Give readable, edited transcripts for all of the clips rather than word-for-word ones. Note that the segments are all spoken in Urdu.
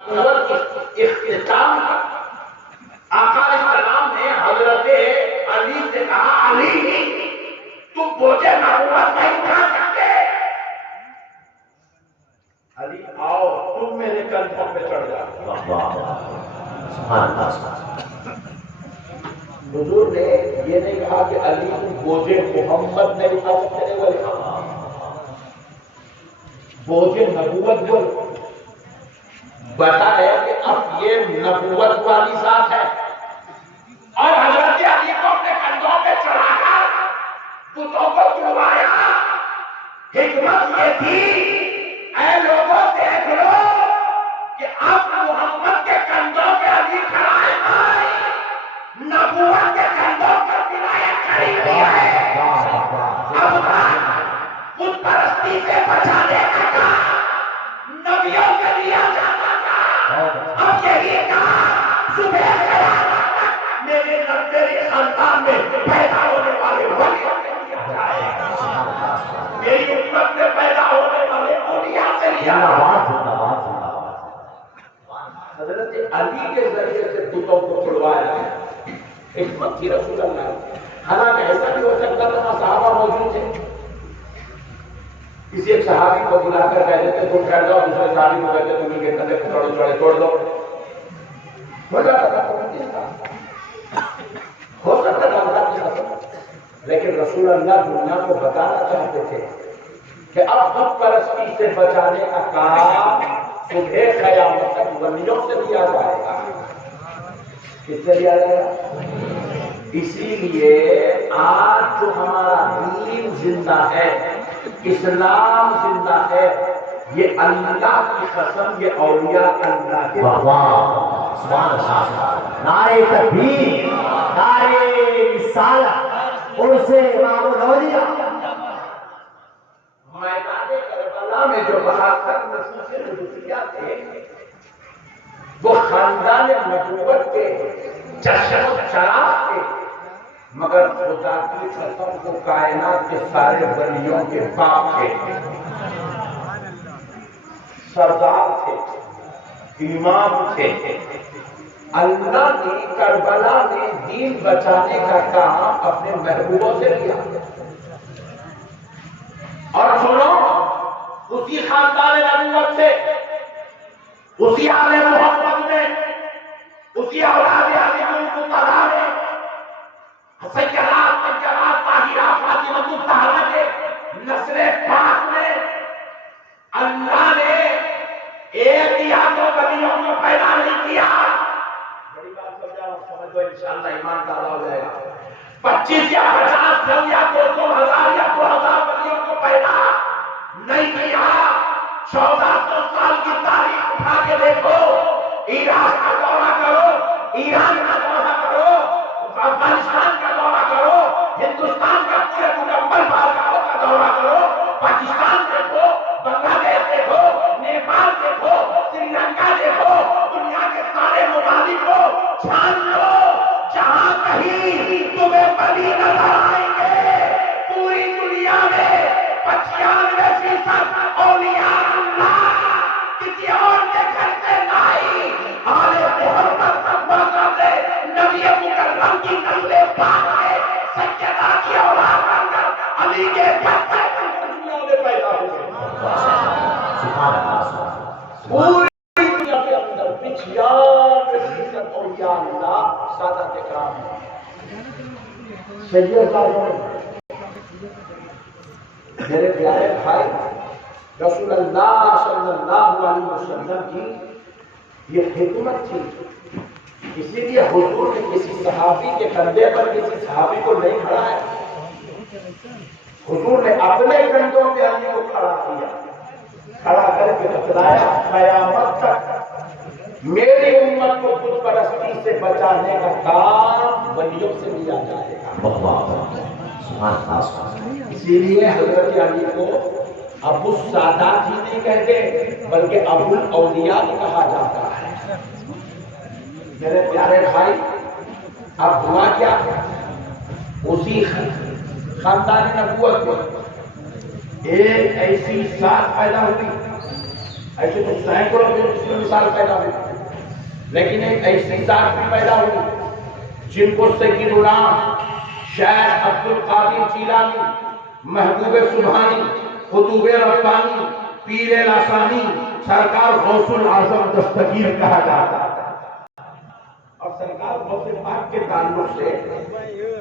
اختتام آقا علیہ السلام نے حضرت علی سے کہا، علی تم بوجھے نبوت نہیں اٹھا سکتے، علی آؤ تم میرے کندھوں پہ چڑھ جاؤ۔ حضور نے یہ نہیں کہا کہ علی تم بوجھے محمد نہیں اٹھا سکتے، بولے بوجھے نبوت بول بتایا کہ اب یہ نبوت والی ذات ہے، اور حضرت علی کو اپنے کندھوں پہ چڑھا کر بتوں کو چھڑوایا۔ حکمت یہ تھی، اے لوگوں دیکھ لو کہ اب محمد کے کندھوں پہ علی کھڑا ہے، نبوت کے کندھوں پر ولایت کھڑی ہوئی ہے۔ اب بت پرستی سے بچانے کا کام نبیوں سے لیا جاتا تھا، اب یہی کام صبح قیامت تک میرے خاندان میں پیدا ہونے والے ولیوں سے لیا جائے گا، میری امت میں پیدا ہونے والے اولیاء سے لیا جائے گا۔ حضرت علی کے ذریعے سے بتوں کو چھڑوایا گیا، حکمت تھی رسول اللہ۔ حالانکہ ایسا بھی ہو سکتا تھا صحابہ موجود تھے، کسی ایک صحابی کو بلا کر کہتے تھے تم ٹھہر جاؤ، دوسرے صحابی کو کہتے تم ان کے کندھے پھڑے چھوڑے توڑ دو، ہو جاتا تھا، ہو سکتا تھا۔ لیکن رسول اللہ دنیا کو بتانا چاہتے تھے کہ اب بت پرستی سے بچانے کا کام صبح قیامت تک ولیوں سے لیا جائے گا۔ کس سے لیا جائے گا؟ اسی لیے آج جو ہمارا دین زندہ ہے، اسلام زندہ ہے، یہ اللہ کی قسم، یہ اولیاء اللہ کے نعرہ تکبیر، نعرہ رسالت، اور سے امام الاولیاء۔ میدان کربلا میں جو بہادر نفوس قدسیہ تھے، وہ خاندان نبوت کے جشن و چراغ تھے، مگر خدا کی قسم کو کائنات کے سارے ولیوں کے باپ تھے، سردار تھے، امام تھے۔ اللہ نے کربلا میں دین بچانے کا کام اپنے محبوبوں سے لیا، اور سنو اسی خاندان نبوت سے، اسی آل محمد میں، اسی اولاد علی المرتضیٰ میں، سیدات طیبات طاہرات فاطمۃ الزہرا کے نسل پاک میں اللہ نے ایک یا دو ولیوں کو پیدا نہیں کیا، بڑی بات سمجھ لو انشاءاللہ ایمان تعالیٰ ہو جائے گا، 25 یا 50 سو یا 200 ہزار یا 2000 ولیوں کو پیدا نہیں کیا۔ 1400 سال کی تاریخ اٹھا کے دیکھو، عراق کا دورہ کرو، ایران کا دورہ کرو، افغانستان کا دورہ کرو، ہندوستان کا پورے مکمل بارگاہوں کا دورہ کرو، پاکستان دیکھو، بنگلہ دیش دیکھو، نیپال دیکھو، سری لنکا دیکھو، دنیا کے سارے ممالک کو چھان لو، جہاں کہیں تمہیں ولی نظر آئیں گے پوری دنیا میں 95% اولیاء اللہ کسی اور کے گھر سے نہیں، آل محمد صفوہ سے نبی مکرم کی نسل پاک ہے، سیدہ کی اولاد بن کر علی کے گھر سے دنیا میں پیدا ہوئے۔ پوری دنیا کے اندر 95% اولیاء اللہ سادات اکرام ہیں، سید اللہ۔ میرے پیارے بھائی، رسول اللہ صلی اللہ علیہ وسلم کی یہ حکمت تھی، اسی لیے حضور نے کسی صحابی کے کندھے پر کسی صحابی کو نہیں کھڑا ہے، حضور نے اپنے کندھوں پہ علی کو کھڑا کیا، کھڑا کر کے بتلایا قیامت تک میری امت کو بت پرستی سے بچانے کا کام ولیوں سے لیا جائے گا۔ اسی لیے حضرت علی کو ابو السادات ہی نہیں کہتے بلکہ ابو الاولیاء کہا جاتا ہے۔ میرے پیارے بھائی، اب ہوا کیا؟ اسی خاندان نبوت میں ایک ایسی ذات پیدا ہوئی ایسے تو سینکڑوں میں اس میں مثال پیدا ہوئی، لیکن ایک ایسی ذات بھی پیدا ہوئی جن کو سیدنا شیخ عبد القادر جیلانی، محبوب سبحانی، قطب ربانی، پیر لاسانی، سرکار غوث الاعظم دستگیر کہا جاتا ہے۔ اور سرکار غوث پاک کے تعلق سے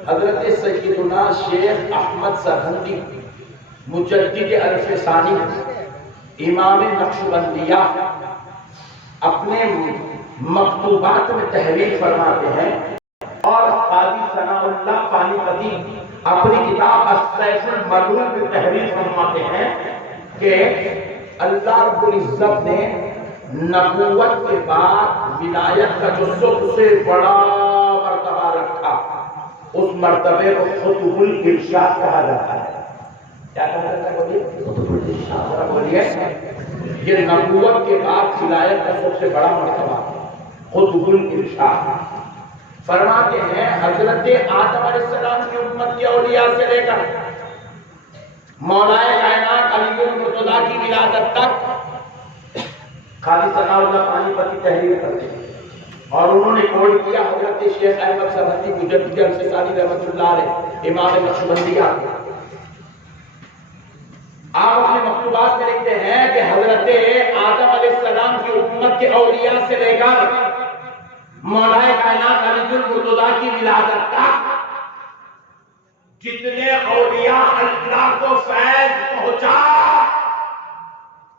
حضرت سیدنا شیخ احمد سرہندی مجدد الف ثانی امام نقشبندیہ اپنے مکتوبات میں تحریر فرماتے ہیں، اور قاضی ثناء اللہ پانی پتی اپنی کتاب السیف الملول میں تحریر فرماتے ہیں کہ اللہ رب العزت نے نبوت کے بعد ولایت کا جو سب سے بڑا مرتبہ رکھا، اس مرتبے کو قطب الارشاد کہا جاتا ہے۔ کیا کہا جاتا ہے؟ بولیے قطب الارشاد۔ بولیے یہ نبوت کے بعد ولایت کا سب سے بڑا مرتبہ قطب الارشاد۔ فرماتے ہیں حضرت آدم علیہ السلام کی امت کے اولیاء سے لے کر مولا کائنات علی المرتضیٰ کی ولادت تک قاضی ثناء اللہ پانی پتی تحریر کرتے ہیں، اور انہوں نے کوڈ کیا حضرت شیخ احمد سرہندی مجدد الف ثانی رحمۃ اللہ علیہ امام نقشبندیہ۔ آپ اپنے مکتوبات میں لکھتے ہیں کہ حضرت آدم علیہ السلام کی امت کے اولیاء سے لے کر مولا کائنات علی المرتضیٰ کی ولادت تک جتنے اولیاء اللہ کو فیض پہنچا،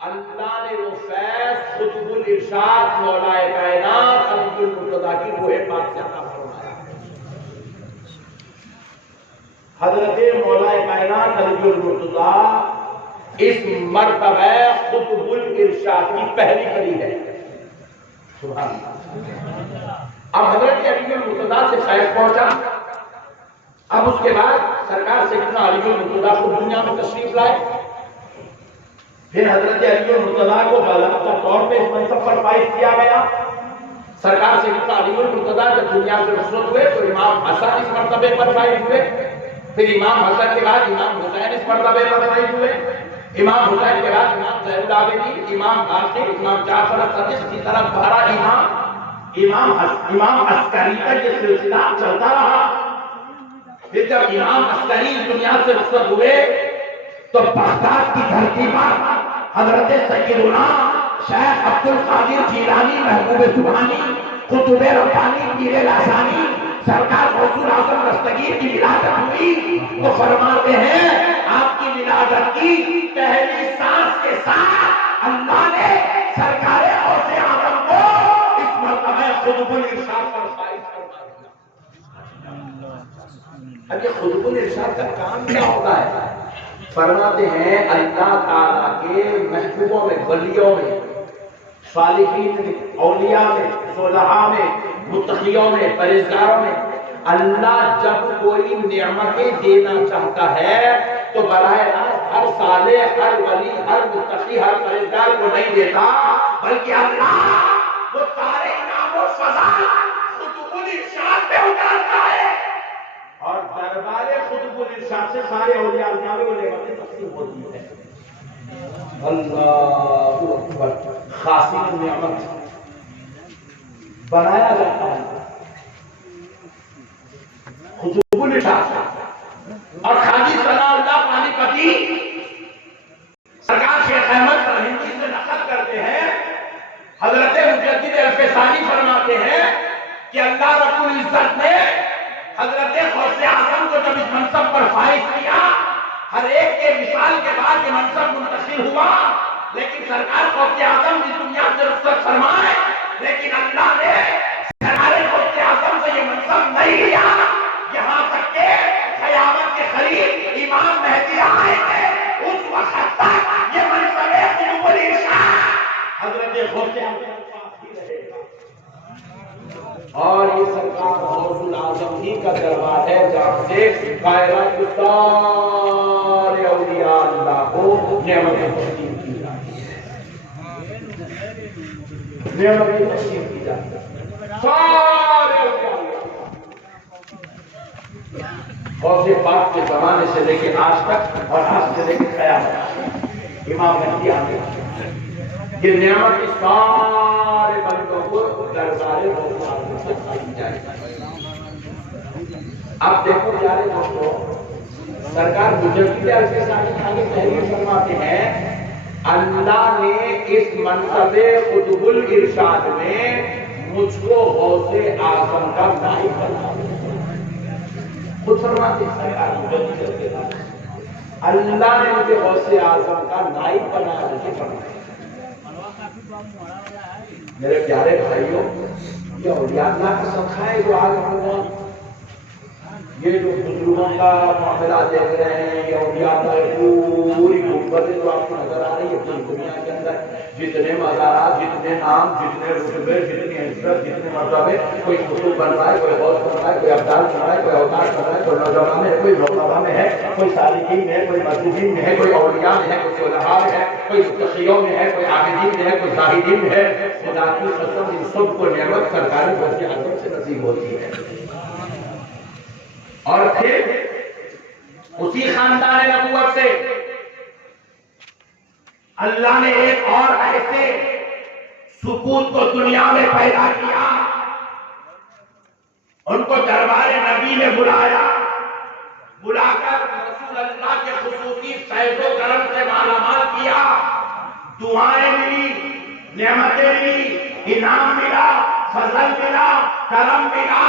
اللہ نے وہ فیض قطب الارشاد مولا کائنات علی المرتضیٰ کی روح پاک سے عطا فرمایا۔ حضرت مولا کائنات علی المرتضیٰ اس مرتبہ قطب الارشاد کی پہلی کڑی ہے۔ سبحان اللہ۔ اب حضرت علی المرتضیٰ سے فیض پہنچا، اب اس کے بعد سرکار سیدنا علی المرتضیٰ کو دنیا میں تشریف لائے، پھر حضرت علی المرتضیٰ کو باضابطہ طور پہ اس منصب پر فائز کیا گیا۔ سرکار سیدنا علی المرتضیٰ جب دنیا سے رخصت ہوئے تو امام حسن اس مرتبے پر فائز ہوئے، پھر امام حسن کے بعد امام حسین اس مرتبے پر فائز ہوئے، امام حسین کے بعد امام زین العابدین، امام باقر، امام جعفر الصادق، اسی طرح 12 امام عسکری کا یہ سلسلہ چلتا رہا۔ پھر جب امام عسکری دنیا سے رخصت ہوئے تو بغداد کی دھرتی پر حضرت سیدنا شیخ عبد القادر جیلانی، محبوب سبحانی، قطب ربانی، پیر لاسانی، سرکار غوث الاعظم دستگیر کی ولادت ہوئی تو فرماتے ہیں آپ کی ولادت کی پہلی سانس کے ساتھ اللہ نے سرکار غوث اعظم کو اس مرتبہ قطب الارشاد پر فائز فرما دیا۔ اب یہ قطب الارشاد کا کام کیا ہوتا ہے؟ فرماتے ہیں اللہ تعالیٰ کے محبوبوں میں، ولیوں میں، صالحین میں، اولیاء میں، صلحاء میں، متقیوں میں، پرہیزگاروں میں اللہ جب کوئی نعمتیں دینا چاہتا ہے تو براہ راست ہر صالح، ہر ولی، ہر متقی، ہر پرہیزگار کو نہیں دیتا، بلکہ اللہ وہ سارے انعام و فضائل قطب الارشاد پہ اتارتا ہے، اور دربار قطب الارشاد سے سارے اولیاء اللہ کو نعمتیں تقسیم ہوتی ہے۔ اللہ اکبر۔ خاصی نعمت بنایا جاتا ہے قطب الارشاد، اور قاضی ثناء اللہ پانی پتی سرکار شیخ احمد سرہندی سے نقل کرتے ہیں، حضرت مجدد الف ثانی فرماتے ہیں کہ اللہ رب العزت نے حضرت غوث اعظم کو جب اس منصب پر فائز کیا، ہر ایک کے مثال کے بعد یہ منصب منتقل ہوا، لیکن سرکار غوث اعظم اس دنیا سے رخصت فرمائے، لیکن اللہ نے سرکار غوث اعظم سے یہ منصب نہیں لیا، یہاں تک کہ قیامت کے قریب امام مہدی آئے تھے، اس وقت تک یہ منصب قطب الارشاد حضرت غوث اعظم اور یہ سرکار غوث الاعظم ہی کا دربار ہے جہاں سے کائنات کے سارے اولیاء اللہ کو نعمتیں تقسیم کی جاتی ہیں، نعمتیں تقسیم کی جاتی ہیں سارے اولیاء اللہ۔ غوث پاک کے زمانے سے لے کے آج تک اور آج سے لے کے قیامت امام مہدی آتے ہیں، یہ نعمت اس سارے بندوں کو دربار رسول سے کھائی جائے. اب دیکھو پیارے دوستو، سرکار مجدد عرصے ثانی آگے تحریر فرماتے ہیں اللہ نے اس منصب قطب الارشاد میں مجھ کو غوث اعظم کا نائب بنا دیا. خود فرماتے ہیں سرکار مجدد عرصے ثانی، اللہ نے مجھے غوث اعظم کا نائب بنا دیا. میرے پیارے بھائیوں، یہ اولیاء اللہ کا صدقہ ہے جو آج ہم لوگ یہ جو بزرگوں کا معاملہ دیکھ رہے ہیں، یہ اولیاء اللہ پوری غربت جو آپ کو نظر آ رہی ہے پوری دنیا کے اندر، جتنے مزارات، جتنے نام، جتنے رتبے، جتنی عزت، جتنے مرتبے، کوئی قطب بن رہا ہے، کوئی غوث بن رہا ہے، کوئی ابدال بن رہا ہے، کوئی اوتار بن رہا ہے، کوئی نوجوان میں ہے، کوئی نوجوان میں ہے، کوئی صالحین میں ہے، کوئی مسجدین میں ہے، کوئی اولیاء میں ہے، کوئی صلحاء میں ہے، کوئی متقیوں میں ہے، کوئی عابدین میں ہے، کوئی زاہدین میں ہے. خدا کی قسم ان سب کو نعمت سرکار غوث اعظم سے نصیب ہوتی ہے. اور پھر اسی خاندان نبوت سے اللہ نے ایک اور ایسے سکوت کو دنیا میں پیدا کیا، ان کو دربار نبی میں بلایا، بلا کر رسول اللہ کے خصوصی فیض و کرم سے مالا مال کیا، دعائیں ملی، نعمتیں ملی، انعام ملا، فضل ملا، کرم ملا.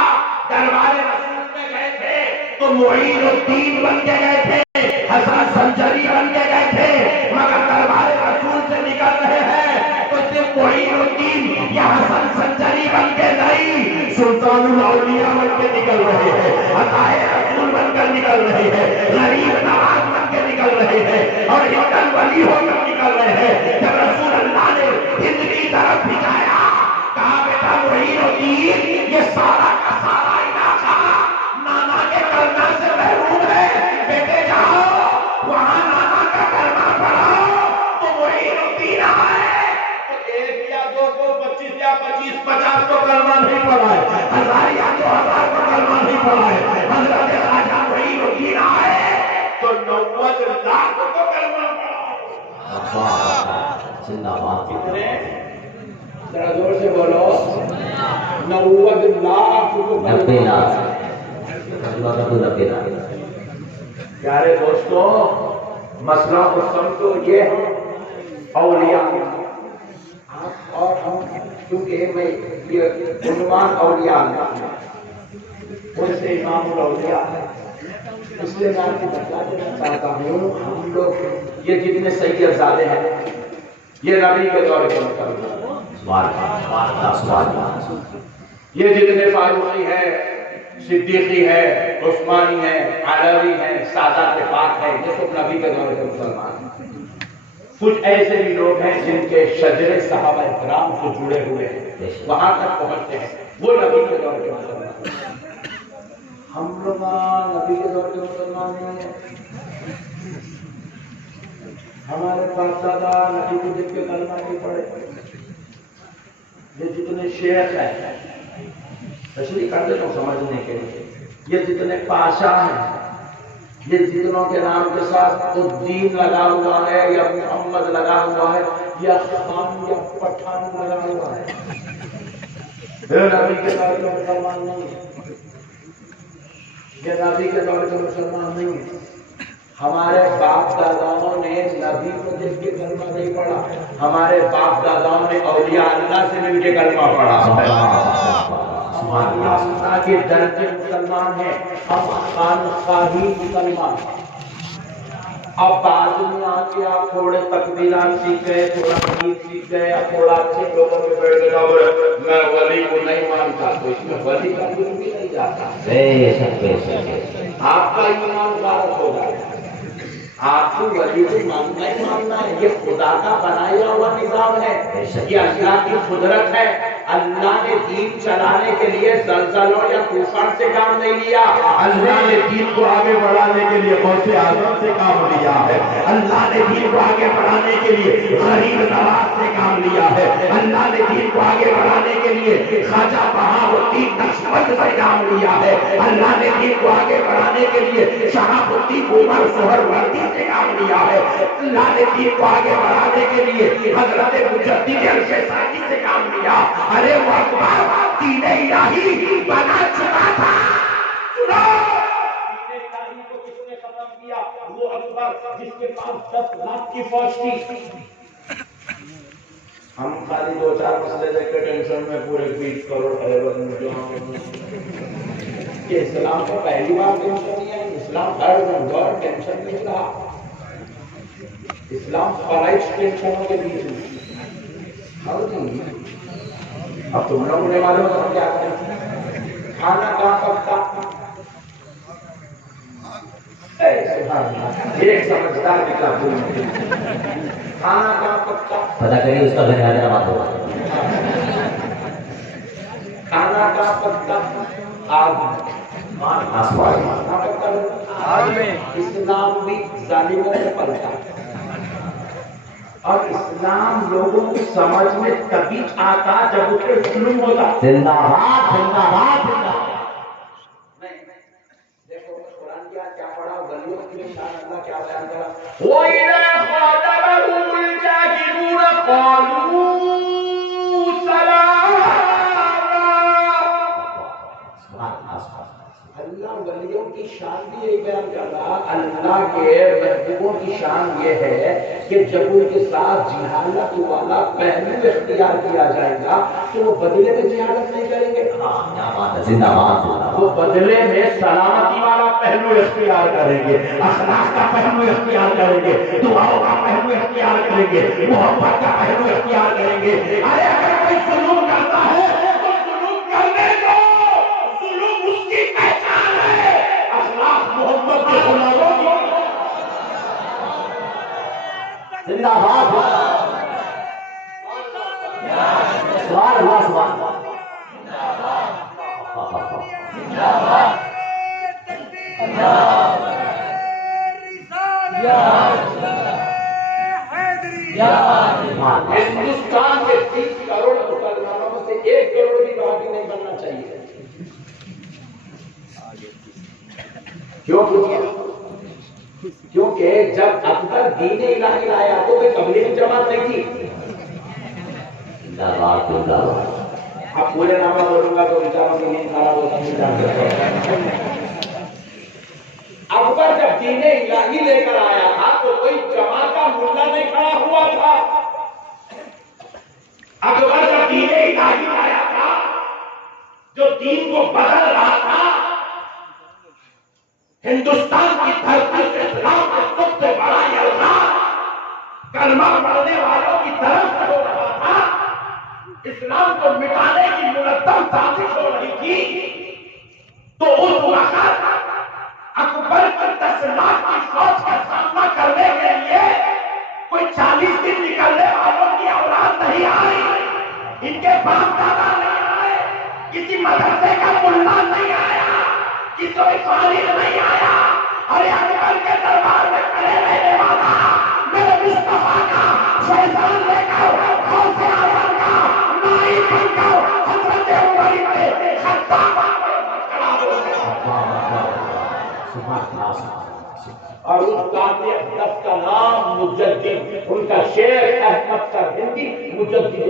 دربار رسول میں گئے تھے تو معین الدین بن کے گئے تھے، حسن سنجری بن کے گئے تھے، مگر دربار رسول سے نکل رہے ہیں تو صرف معین الدین یا حسن سنجری بن کے نہیں، سلطان الاولیاء بن کے نکل رہے ہیں، عطائے رسول بن کر نکل رہے ہیں، غریب نواز بن کے نکل رہے ہیں، اور ہندن ولی ہو کر نکل رہے ہیں. جب رسول اللہ نے ہند کی طرف بھجایا، کہا بیٹا معین الدین یہ سارا کا سارا علاقہ نانا کے کلمہ سے محروم ہے، بیٹے جاؤ وہاں نانا کا کلمہ پڑھاؤ. تو معین الدین آئے تو ایک یا دو کو 25 یا 50 کو کلمہ نہیں پڑھائے، 1000 یا 2000 کو کلمہ نہیں پڑھائے. حضرت خواجہ معین الدین آئے تو 90 لاکھ کو کلمہ پڑھائے. کتنے؟ ذرا زور سے بولو. 90 لاکھ کو 90 لاکھ. پیارے دوستو، مسئلہ کو سمجھو. یہ ہم اولیاء اور ہم، کیونکہ میں یہ عنوان اولیاء اللہ ان سے امام الاولیاء ہے، اس لیے میں آپ کو بتا دینا چاہتا ہوں ہم لوگ یہ جتنے سید زادے ہیں یہ نبی کے دور کے مسلمان، یہ جتنے فاروقی ہیں، صدیقی ہے، عثمانی ہے، علوی ہے، سادات پاک ہے، یہ سب نبی کے دور کے مسلمان ہیں. کچھ ایسے بھی لوگ ہیں جن کے شجر صحابہ کرام سے جڑے ہوئے ہیں، وہاں تک پہنچتے ہیں، وہ نبی کے دور کے مسلمان ہیں. ہم لوگ نبی کے دور کے مسلمان ہیں. ہمارے باپ دادا نبی کو دیکھ کے کلمہ نہیں پڑھے. یہ جتنے شیخ ہیں، تشریح کر دیتا ہوں سمجھنے کے لیے، یہ جتنے پاشا ہیں، یہ جتنوں کے نام کے ساتھ الدین لگا ہوا ہے یا محمد لگا ہوا ہے یا خان یا پٹھان لگا ہوا ہے، یہ نبی کے دور کے مسلمان نہیں ہے. یہ نبی کے دور کے مسلمان نہیں ہے. ہمارے باپ داداؤں نے نبی کو دیکھ کے کلمہ نہیں پڑھا، ہمارے باپ داداؤں نے اولیاء اللہ سے مل کے کلمہ پڑھا. اللہ کے در کے مسلمان ہیں، ہم خانقاہی مسلمان. اب بعد میں آ کے آپ تھوڑے تکبیرات سیکھ گئے، تھوڑا حدیث سیکھ گئے، اب تھوڑا اچھے لوگوں میں بیٹھ گئے، میں ولی کو نہیں مانتا، تو اس میں ولی کا کچھ بھی نہیں جاتا. آپ کا ایمان غلط ہوگا. آپ کو ولی کو ماننا ہی ماننا ہے. یہ خدا کا بنایا ہوا نظام ہے، یہ اللہ کی قدرت ہے. اللہ نے دین چلانے کے لیے زلزلوں یا طوفان سے کام نہیں لیا، اللہ نے دین کو آگے بڑھانے کے لیے غوث اعظم سے کام لیا ہے. اللہ نے دین کو آگے بڑھانے کے لیے غریب نواز سے کام لیا ہے. اللہ نے دین کو آگے بڑھانے کے لیے خواجہ بہاؤالدین نقشبندی عصمت سے کام لیا ہے، اللہ نے دین کو آگے بڑھانے کے لیے شہاب الدین عمر سہروردی سے کام لیا ہے، اللہ نے دین کو آگے بڑھانے کے لیے حضرت مجدد عرش ثانی سے کام لیا۔ ارے وہ اکبر دین الہی بنا چکا تھا۔ سنو، دین الہی کو کس نے ختم کیا؟ وہ اکبر جس کے پاس 10 لاکھ کی فوج تھی۔ ہم خالی 2-4 مسئلے دیکھ کے ٹینشن میں پورے 20 کروڑ کہ اسلام کو پہلی بار ٹینشن نہیں ہے، اسلام ہر دور ٹینشن نہیں رہا، اسلام فرائض ٹینشنوں کے بیچ میں ہر دن۔ اب تم لوگ نے معلوم ہم کیا کریں؟ کھانا کہاں پکتا؟ ایک سمجھدار نکلا کھانا کہاں پکتا؟ پتا کریے اس کا گھر حیدرآباد ہوگا۔ کھانا کہاں پکتا؟ آگ میں۔ اسلام بھی ظالموں میں پلتا، اور اسلام لوگوں کی سمجھ میں تبھی آتا جب اس پہ ظلم ہوتا۔ زندہ باد، زندہ باد، زندہ باد۔ دیکھو قرآن کیا پڑھا، ولیوں کی شان اللہ کیا بیان کرا۔ وَإِذَا خَاطَبَهُمُ الْجَاهِلُونَ قَالُوا سَلَامًا۔ اللہ ولیوں کی شان بھی یہی بیان کر رہا، اللہ کے محبوبوں کی شان یہ ہے کہ جب ان کے ساتھ جہالت والا پہلو اختیار کیا جائے گا تو وہ بدلے میں جہالت نہیں کریں گے، زندہ باد، وہ بدلے میں سلامتی والا پہلو اختیار کریں گے، اخلاق کا پہلو اختیار کریں گے، دعاؤں کا پہلو اختیار کریں گے، محبت کا پہلو اختیار کریں گے۔ ارے اگر کوئی ظلم کرتا ہے تو ظلم کرنے دو، ظلم اس کی پہچان ہے، اخلاق محبت کے غلاموں کی۔ زندہ باد، سبحان اللہ، سبحان اللہ۔ ہندوستان کے 30 کروڑ مسلمانوں میں سے 1 کروڑ بھی وہابی نہیں بننا چاہیے۔ کیونکہ جب اب تک دین الہی لایا تو کوئی تبلیغی جماعت نہیں تھی۔ زندہ باد، زندہ باد۔ اب پورے نامہ بولوں گا تو بیچاروں کی نیند خراب ہوتا ہے۔ اکبر جب دین الہی لے کر آیا تھا تو کوئی جماعت کا ملا نہیں کھڑا ہوا تھا۔ اکبر جب دین الہی آیا تھا، جو دین کو بدل رہا تھا، ہندوستان کی دھرتی سے اسلام کا سب سے بڑا یلغار کلمہ پڑھنے والوں کی طرف سے ہو رہا تھا، اسلام کو مٹانے کی منظم سازش ہو رہی تھی، تو اس وقت اکبر کی 10 لاکھ کی فوج کا سامنا کرنے کے لیے کوئی 40 دن نکلنے والوں کی اولاد نہیں آئی، ان کے باپ دادا نہیں آئے، کسی مدرسے کا ملا نہیں آیا، کوئی فارغ نہیں آیا، اور اکبر کے دربار میں کھڑے رہنے والا میرے مصطفیٰ کا فیضان لے کر غوث اعظم کا نائب بن کر حضرت عمر بن خطاب کھڑا ہو گیا۔ اور اس قاطع اقدس کا نام مجدد، ان کا شیخ احمد سرہندی مجدد